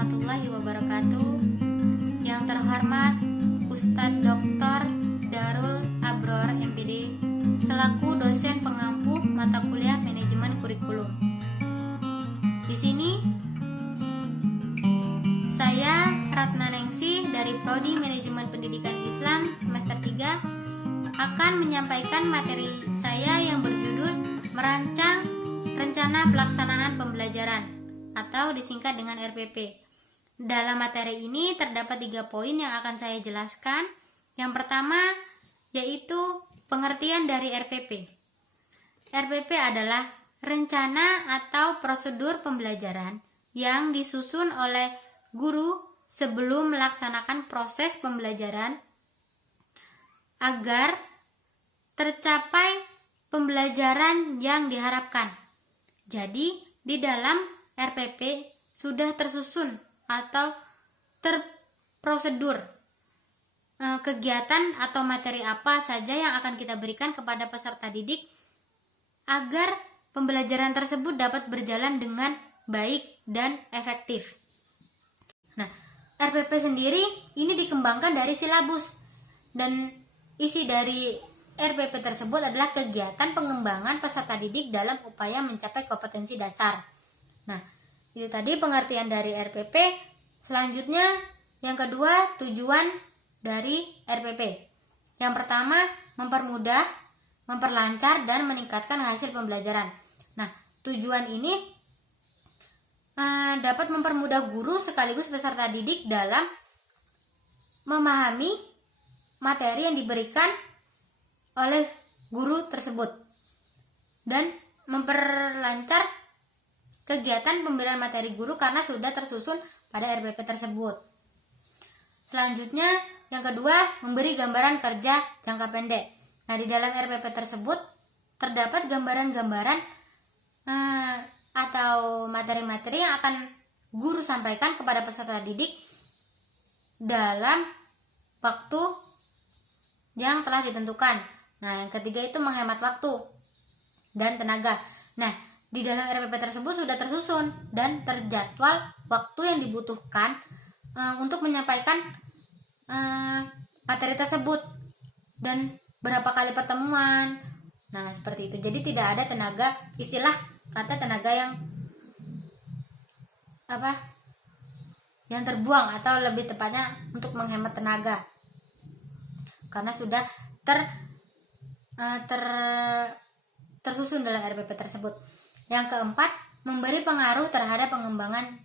warahmatullahi wabarakatuh. Yang terhormat Ustadz Dr. Darul Abror MPD selaku dosen pengampu mata kuliah manajemen kurikulum. Di sini saya Ratna Nengsi dari Prodi Manajemen Pendidikan Islam semester 3 akan menyampaikan materi saya yang berjudul merancang rencana pelaksanaan pembelajaran atau disingkat dengan RPP. Dalam materi ini terdapat 3 poin yang akan saya jelaskan. Yang pertama yaitu pengertian dari RPP. RPP adalah rencana atau prosedur pembelajaran yang disusun oleh guru sebelum melaksanakan proses pembelajaran agar tercapai pembelajaran yang diharapkan. Jadi, di dalam RPP sudah tersusun atau terprosedur kegiatan atau materi apa saja yang akan kita berikan kepada peserta didik agar pembelajaran tersebut dapat berjalan dengan baik dan efektif. Nah, RPP sendiri ini dikembangkan dari silabus dan isi dari RPP tersebut adalah kegiatan pengembangan peserta didik dalam upaya mencapai kompetensi dasar. Nah, itu tadi pengertian dari RPP. Selanjutnya, yang kedua, tujuan dari RPP. Yang pertama, mempermudah, memperlancar, dan meningkatkan hasil pembelajaran. Nah, tujuan ini dapat mempermudah guru sekaligus peserta didik dalam memahami materi yang diberikan oleh guru tersebut dan memperlancar kegiatan pemberian materi guru karena sudah tersusun pada RPP tersebut. Selanjutnya, yang kedua, memberi gambaran kerja jangka pendek. Nah, di dalam RPP tersebut terdapat gambaran-gambaran atau materi-materi yang akan guru sampaikan kepada peserta didik dalam waktu yang telah ditentukan. Nah, yang ketiga itu menghemat waktu dan tenaga. Nah, di dalam RPP tersebut sudah tersusun dan terjadwal waktu yang dibutuhkan untuk menyampaikan materi tersebut dan berapa kali pertemuan. Nah, seperti itu. Jadi tidak ada tenaga, istilah kata tenaga yang terbuang atau lebih tepatnya untuk menghemat tenaga. Karena sudah tersusun dalam RPP tersebut. Yang keempat, memberi pengaruh terhadap pengembangan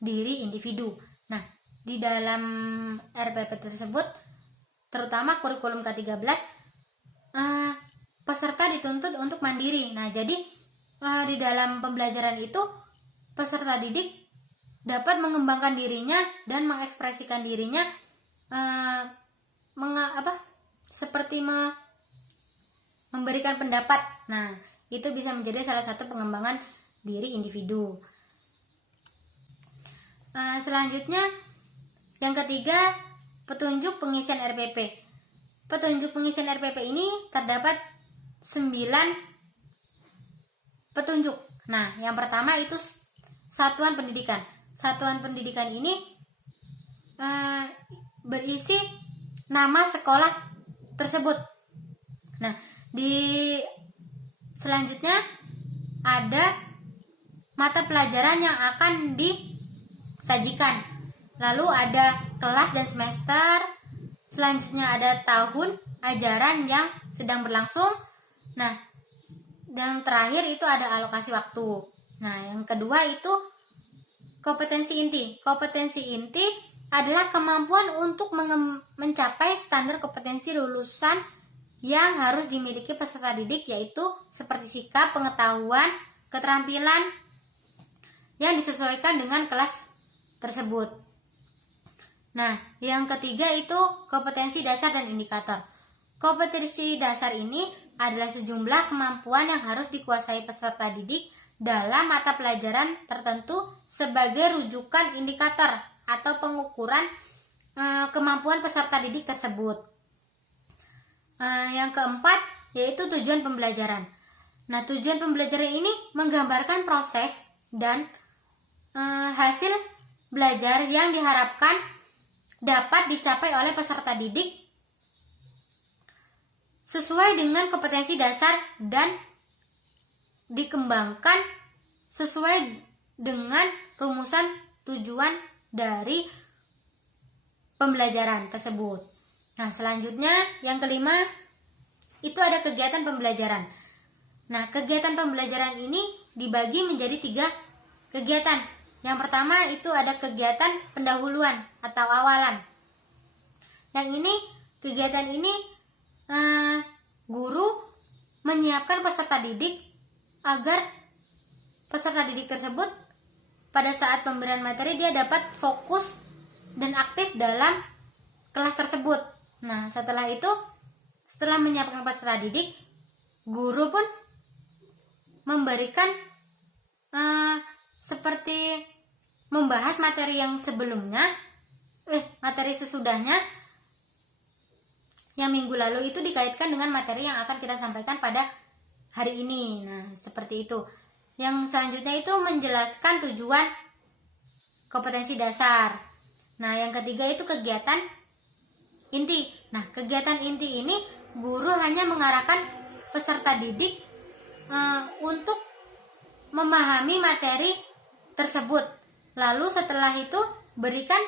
diri individu. Nah, di dalam RPP tersebut, terutama kurikulum K13, peserta dituntut untuk mandiri. Nah, jadi di dalam pembelajaran itu, peserta didik dapat mengembangkan dirinya dan mengekspresikan dirinya seperti memberikan pendapat. Nah, itu bisa menjadi salah satu pengembangan diri individu. Selanjutnya, yang ketiga, petunjuk pengisian RPP. Petunjuk pengisian RPP ini terdapat 9 petunjuk. Nah, yang pertama itu satuan pendidikan. Satuan pendidikan ini berisi nama sekolah tersebut. Nah, selanjutnya ada mata pelajaran yang akan disajikan. Lalu ada kelas dan semester. Selanjutnya ada tahun ajaran yang sedang berlangsung. Nah, dan terakhir itu ada alokasi waktu. Nah, yang kedua itu kompetensi inti. Kompetensi inti adalah kemampuan untuk mencapai standar kompetensi lulusan yang harus dimiliki peserta didik, yaitu seperti sikap, pengetahuan, keterampilan yang disesuaikan dengan kelas tersebut. Nah, yang ketiga itu kompetensi dasar dan indikator. Kompetensi dasar ini adalah sejumlah kemampuan yang harus dikuasai peserta didik dalam mata pelajaran tertentu sebagai rujukan indikator atau pengukuran kemampuan peserta didik tersebut. Yang keempat yaitu tujuan pembelajaran. Nah, tujuan pembelajaran ini menggambarkan proses dan hasil belajar yang diharapkan dapat dicapai oleh peserta didik sesuai dengan kompetensi dasar dan dikembangkan sesuai dengan rumusan tujuan dari pembelajaran tersebut. Nah, selanjutnya yang kelima itu ada kegiatan pembelajaran. Nah, kegiatan pembelajaran ini dibagi menjadi 3 kegiatan. Yang pertama itu ada kegiatan pendahuluan atau awalan. Yang ini, kegiatan ini guru menyiapkan peserta didik agar peserta didik tersebut pada saat pemberian materi dia dapat fokus dan aktif dalam kelas tersebut. Nah, setelah itu, setelah menyiapkan peserta didik, guru pun memberikan seperti membahas materi yang sebelumnya, materi sesudahnya yang minggu lalu itu dikaitkan dengan materi yang akan kita sampaikan pada hari ini. Nah, seperti itu. Yang selanjutnya itu menjelaskan tujuan kompetensi dasar. Nah, yang ketiga itu kegiatan inti. Nah, kegiatan inti ini guru hanya mengarahkan peserta didik untuk memahami materi tersebut. Lalu setelah itu berikan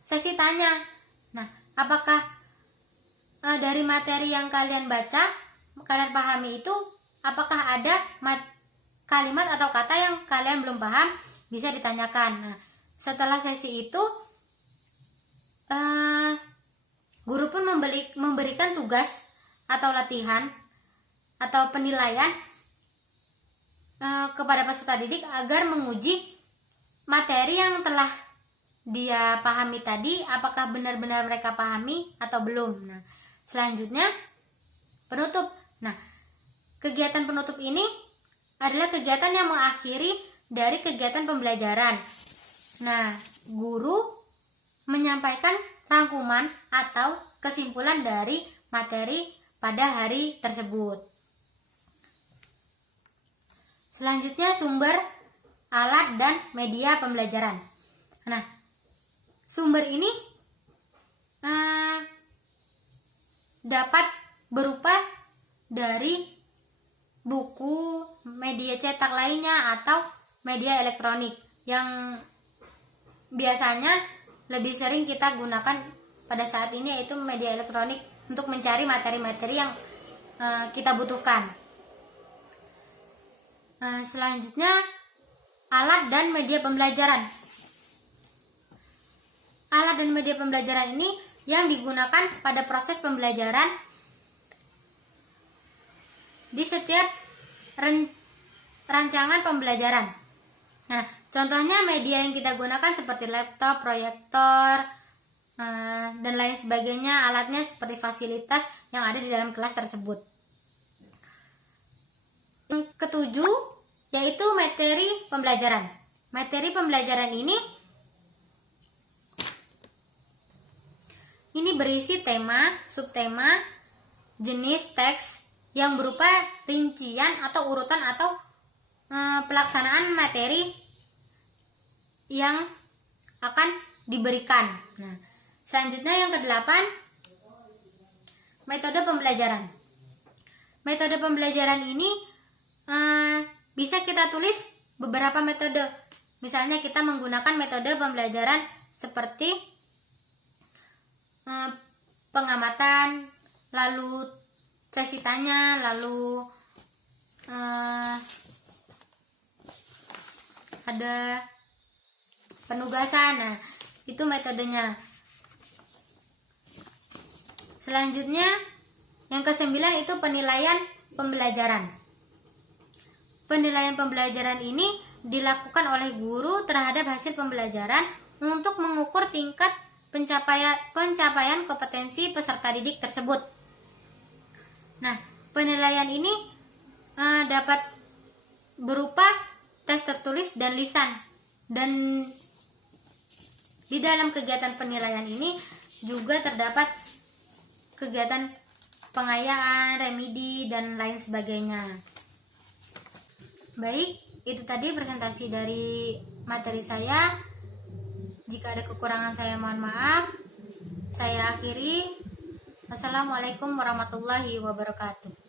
sesi tanya. Nah, apakah dari materi yang kalian baca, kalian pahami itu, apakah ada kalimat atau kata yang kalian belum paham, bisa ditanyakan. Nah, setelah sesi itu guru pun memberikan tugas atau latihan atau penilaian kepada peserta didik agar menguji materi yang telah dia pahami tadi, apakah benar-benar mereka pahami atau belum. Nah, selanjutnya penutup. Nah, kegiatan penutup ini adalah kegiatan yang mengakhiri dari kegiatan pembelajaran. Nah, guru menyampaikan rangkuman atau kesimpulan dari materi pada hari tersebut. Selanjutnya sumber, alat, dan media pembelajaran. Nah, sumber ini dapat berupa dari buku, media cetak lainnya, atau media elektronik yang biasanya lebih sering kita gunakan pada saat ini, yaitu media elektronik untuk mencari materi-materi yang kita butuhkan. Selanjutnya alat dan media pembelajaran. Alat dan media pembelajaran ini yang digunakan pada proses pembelajaran di setiap rancangan pembelajaran. Nah, contohnya media yang kita gunakan seperti laptop, proyektor, dan lain sebagainya. Alatnya seperti fasilitas yang ada di dalam kelas tersebut. Yang ketujuh yaitu materi pembelajaran. Materi pembelajaran ini berisi tema, subtema, jenis teks yang berupa rincian atau urutan atau pelaksanaan materi yang akan diberikan. Nah, selanjutnya yang kedelapan, metode pembelajaran. Metode pembelajaran ini bisa kita tulis beberapa metode. Misalnya kita menggunakan metode pembelajaran seperti pengamatan, lalu sesi tanya, lalu ada penugasan. Nah, itu metodenya. Selanjutnya yang ke-9 itu penilaian pembelajaran. Penilaian pembelajaran ini dilakukan oleh guru terhadap hasil pembelajaran untuk mengukur tingkat pencapaian kompetensi peserta didik tersebut. Nah, penilaian ini dapat berupa tes tertulis dan lisan. Dan di dalam kegiatan penilaian ini juga terdapat kegiatan pengayaan, remedi, dan lain sebagainya. Baik, itu tadi presentasi dari materi saya. Jika ada kekurangan saya mohon maaf. Saya akhiri. Wassalamualaikum warahmatullahi wabarakatuh.